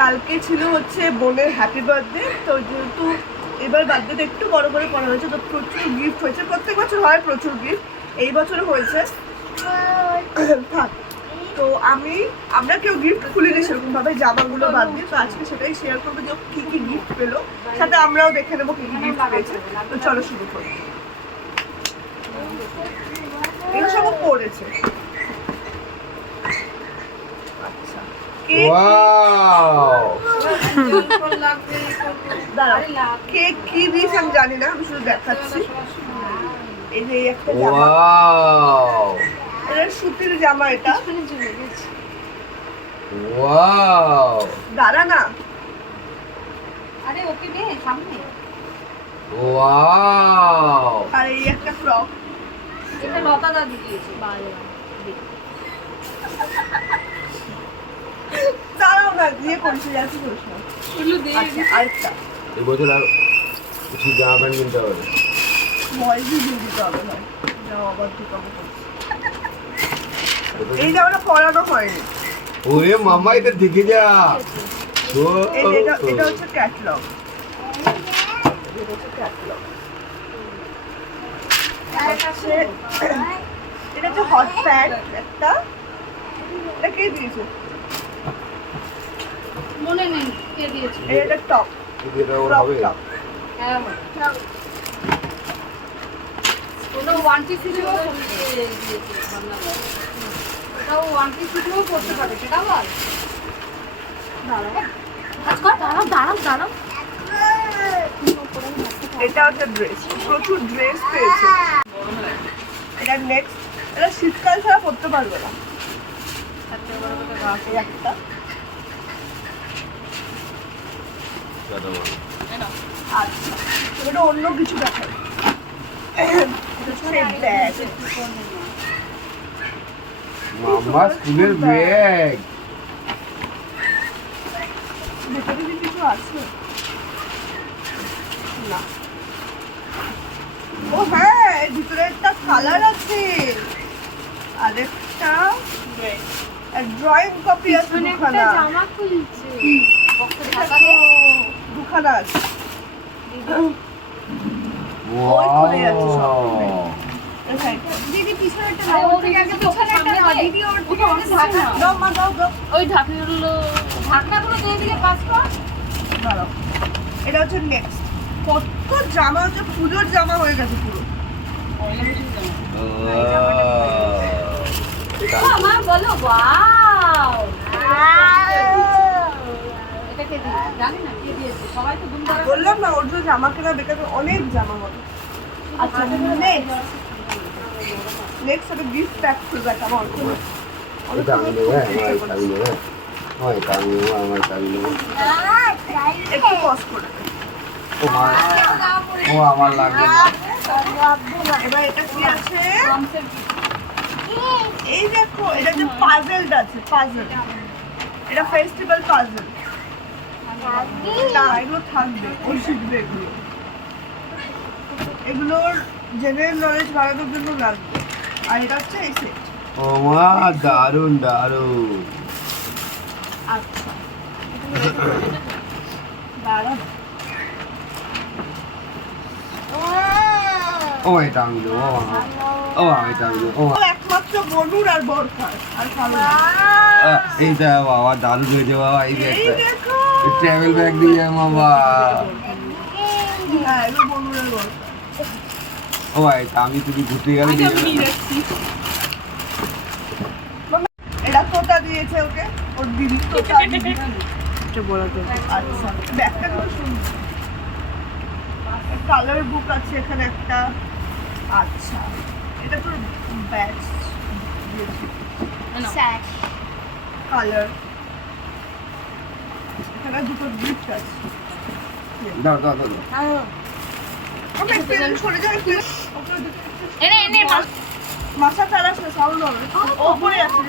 কালকে ছিল হচ্ছে বোনের হ্যাপি বার্থডে, তো যেহেতু এবার বার্থডেটা একটু বড় করে করা হয়েছে, তো প্রচুর গিফট হয়েছে। প্রত্যেক বছর হয় প্রচুর গিফট, এই বছরও হয়েছে। থাক, তো আমরা কেউ গিফট খুলিনি সেরকম ভাবে, জামাগুলো বাদ দিয়ে। তো আজকে সেটাই শেয়ার করবো যে কি কি গিফট পেলো, সাথে আমরাও দেখে নেবো কি কি গিফট পেয়েছে। তো চলো শুরু করি। এগুলো সব পড়েছে। আচ্ছা, কেক কি দিয়েছে আমি জানি না, আমি শুধু দেখাচ্ছি। এই যে একটা জামা, এটা সুতির জামা। এটা দাঁড়া না, আরে ওকে নে সামনে। আর এই একটা ফ্রক, এটা লতা দাদি দিয়েছে। দাঁড়াও না, দিয়ে করছে যাচ্ছে করিস না। আচ্ছা, আরেকটা এই বছর আর কিছু জামা প্যান্ট কিনতে হবে, ভয়েসই দিয়ে দিতে হবে। ভাই যাও, আবার ঢুকাবো করছি। এই জামাটা পরানো হয়নি। ওরে মামা এটা দেখে যা। এটা হচ্ছে ক্যাটলগ। এটা হচ্ছে হট প্যান্ট একটা। এটা কে দিয়েছে মনে নেই কে দিয়েছে। এটা টপ, এটা ওর হবে। হ্যাঁ ওটা ওয়ান পিস হিসেবেও দিয়েছে। ওটাও ওয়ান পিস হিসেবেও পড়তে পারে, সেটা বল। দাঁড়াও। এটা হচ্ছে ড্রেস, প্রচুর ড্রেস পেয়েছে। এটা নেক্সট, এটা শীতকাল ছাড়া পরতে পারবে না। এই একটা, আচ্ছা এটা অন্য কিছু দেখায়। মামা স্কুলের ব্যাগ। ভেতরে কি কিছু আছে না? ও হ্যাঁ, ভিতরে একটা কালার আছে, আরেকটা ড্রয়িং কপি আছে। দুখানা জামা খুলছে দুখানা আছে। ওই খুলে যাচ্ছে সব। দিদি পিছনেরটা দাও, ওদিকে আগে পিছনেরটা দাও। দিদি ওর দিকে অনেক ঢাকনা দাও মা, দাও। ওই ঢাকনাগুলো দিয়ে দিকে পাস কর। দাঁড়াও, এটা হচ্ছে নেক্সট। কত জামা হচ্ছে, পুজোর জামা হয়ে গেছে পুরো। মা বলো ওয়াও, এটা কে দিয়েছে জানি না, কে দিয়েছে। সবাই তো দুম করে বললাম না, ওর জন্য জামা কেনা বেকার, অনেক জামা হবে। আচ্ছা নেক্সট একটা গিফট প্যাক খুলবে একটা আমার। এটা আমি নেবো, একটু কষ্ট করে ও আমার লাগবে না। এবার এটা কি আছে, এই দেখো, এটা যে পাজলটা আছে, পাজল। এটা ফেস্টিভ্যাল পাজল। না, এগুলো থাকবে, ও শিখবে এগুলো। এগুলোর জেনারেল নলেজ বাড়ানোর জন্য লাগবে। আর এটা হচ্ছে এই সেট। ও মা দারুন। আচ্ছা দাঁড়া, ও এটা আমি দেবো, এটা আমি দেবো। একমাত্র বনুর আর বরখার, আর কারো না। এইটা বাবা দারুণ হয়েছে বাবা। এই যে এই একটা দেখো, ট্রাভেল ব্যাগ দিয়ে বাবা। হ্যাঁ এগুলো বনুর আর বরখার। ও এটা আমি তুমি ঘুরতে গেলে দিয়ে দেবো। এটা তোতা দিয়েছে ওকে, ওর দিদি তোতা দিদি। আচ্ছা, ব্যাগটা খুব সুন্দর। কালার বুক আছে এখানে একটা। আচ্ছা, এটা তো ব্যাচ কালার। এখানে দুটো গিফট আছে। দাও ওকে পেন সরে যায়, পেন ওকে এনে মাথা চালাস না, সাউন্ড হবে। ওপরে আছে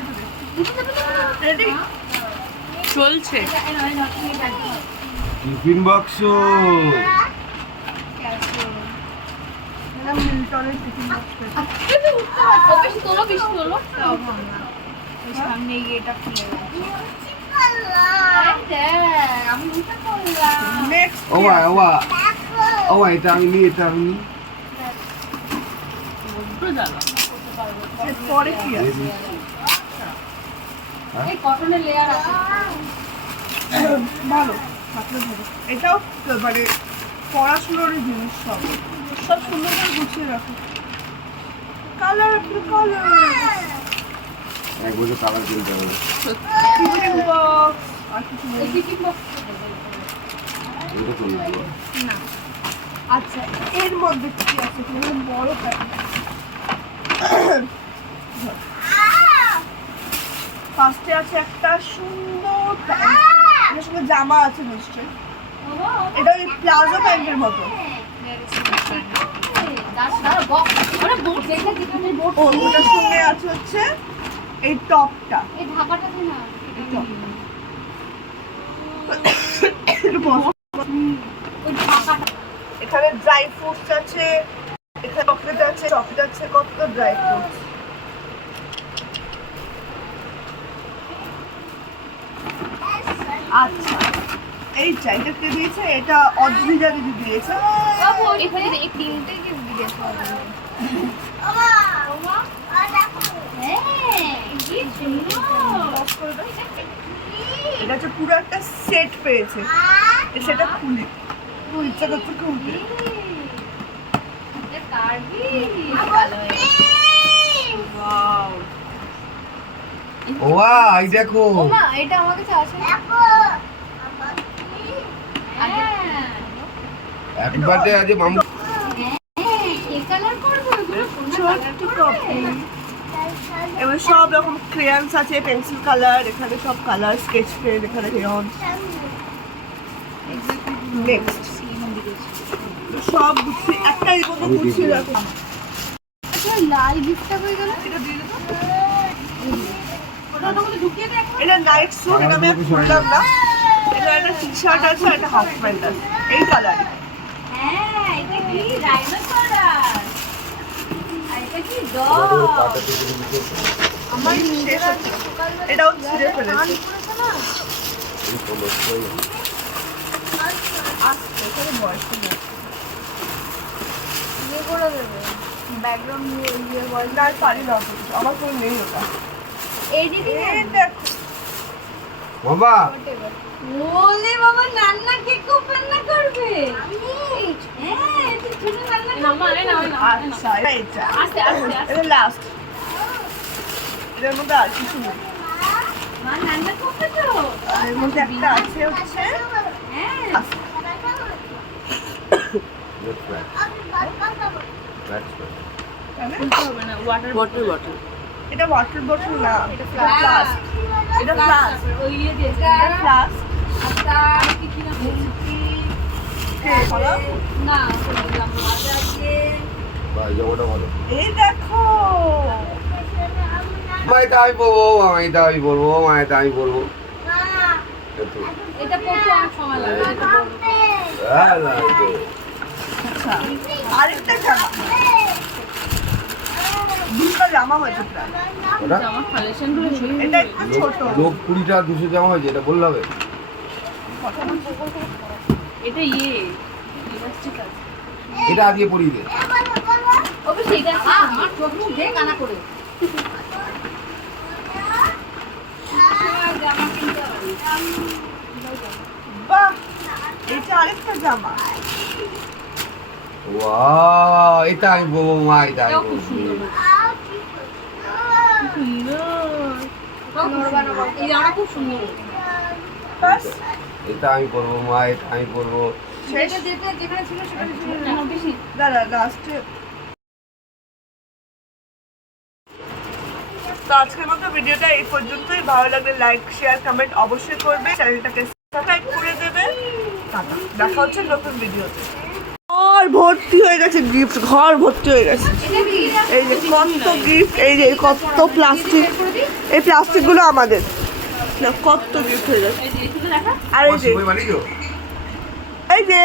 রেডি চলছে। টিফিন বাক্স। মিল্টনের টিফিন বক্স পেয়েছে। বেশি তোলো সামনে গিয়ে এটা খুলে আমি উঠে পড়লাম। নেক্সট ও ভাই ও ভাই ও ভাই এটা আমি নিই এটা আমি নিই পরে কি আছে এই কটনের লেয়ার আছে। ভালো থাকলে ভালো। এটাও মানে পড়াশোনার জিনিস সব সব সুন্দর করে গুছিয়ে রাখো। কালার এক বছর কালার কিনতে হবে টিফিন বক্স আর কিছু এই নেই। টিফিন বক্স এটা চলে যাবে না আচ্ছা এর মধ্যে কি আছে তুমি বড় ফার্স্টে আছে একটা সুন্দর প্যান্ট এর সঙ্গে জামা আছে নিশ্চয়ই। এটা ওই প্লাজো প্যান্টের মতো। ও ওটার সঙ্গে আছে হচ্ছে এই টপটা। এই ঢাকাটা দে না। ওই ঢাকাটা এখানে ড্রাই ফ্রুটস আছে, এখানে চকলেট আছে কত ড্রাই ফ্রুটস। আচ্ছা এইটা এটা কে দিয়েছে? এটা অদ্রিজা দিদি দিয়েছে। বাবু এখানে এই তিনটে গিফট দিয়েছে এটা হচ্ছে পুরো একটা সেট পেয়েছে। সেটা খুলি তুই ইচ্ছা করছে খুলতে। ও ভাই দেখো এটা আমার কাছে আছে হ্যাপি বার্থডে আজ মামু এবার সব রকম ক্রেয়ন্স আছে, পেন্সিল কালার, এখানে সব কালার, স্কেচ পেন, এখানে ক্রেয়ন। নেক্সট সব গুছিয়ে একটা এই মতো গুছিয়ে রাখো। আচ্ছা লাল গিফটটা হয়ে গেল। এটা দিয়ে দেবো। ওটা ওটা ঢুকিয়ে দে এখন। এটা নাইট স্যুট, এটা আমি আর খুললাম না। এটা একটা টি শার্ট আছে, একটা হাফ প্যান্ট আছে এই কালার। হ্যাঁ এটা কি রাইনোসরাস আর এটা কি ডগ আমার নিজের আগে সকালবেলা এটাও ছিঁড়ে ফেলেছে। কান করেছে না আসছে এখানে বয়স নেই। ইয়ে করে দেবে ব্যাকগ্রাউন্ড ইয়ে বয়স না আর পারি না অত কিছু, আমার কোনো নেই ওটা। এডিটিং এই দেখো বাবা ওলে বাবা নান্না কেক ওপেন না করবে হ্যাঁ তুই ছোট নান্না আচ্ছা এটা আস্তে আস্তে আস্তে এটা লাস্ট। এটার মধ্যে আর কিছু নেই। মা নান্না করবে তো আর এর মধ্যে একটা আছে হচ্ছে হ্যাঁ আচ্ছা, তাহলে ওয়াটার বটল এটা ওয়াটার বোতল না, এটা ফ্লাস্ক। এটা ফ্লাস্ক, ওই ইয়ে দিয়েছে এটা ফ্লাস্ক। আচ্ছা কি কি না বলছি বলো। না বললাম আচ্ছা যে ভাই জমাটা বলো এই দেখো মাই তাই বলবো মাই তাই বলবো মাই তাই বলবো এটা পড়তে অনেক সময় লাগে এটা পড়তে আচ্ছা আরেকটা জামা, দুটো জামা হয়েছে প্রায়। আমার কালেকশন গুলো এটা একটু ছোট। লোক 20টা 200 জামা হয়েছে এটা বললে হবে এটা ইয়ে ইলাস্টিক আছে এটা আজকে পরিয়ে দে অবশ্যই এটা আমার চোখ মুখ দিয়ে কানা করে জামা কিনতে হবে বাহ এটা আরেকটা জামা। ওয়াও এটা আমি বলবো মা এটা আমি এটাও খুব বলবো সুন্দর এই জামাটা খুব সুন্দর বাস এটা আমি করবো মা এটা আমি করবো সেটা যেটা যেখানে ছিল সেখানে ছিল নোটিস দাঁড়া লাস্টে। তো আজকের মতো ভিডিওটা এই পর্যন্তই। ভালো লাগলে লাইক শেয়ার কমেন্ট অবশ্যই করবে, চ্যানেলটাকে সাবস্ক্রাইব করে দেবে। টাটা, দেখা হচ্ছে নতুন ভিডিওতে। ঘর ভর্তি হয়ে গেছে গিফট, ঘর ভর্তি হয়ে গেছে। এই যে কত গিফট, এই যে কত প্লাস্টিক, এই প্লাস্টিক গুলো আমাদের না, কত গিফট হয়ে গেছে। এই যে এটা দেখা আর এই যে বানিয়েছো এই যে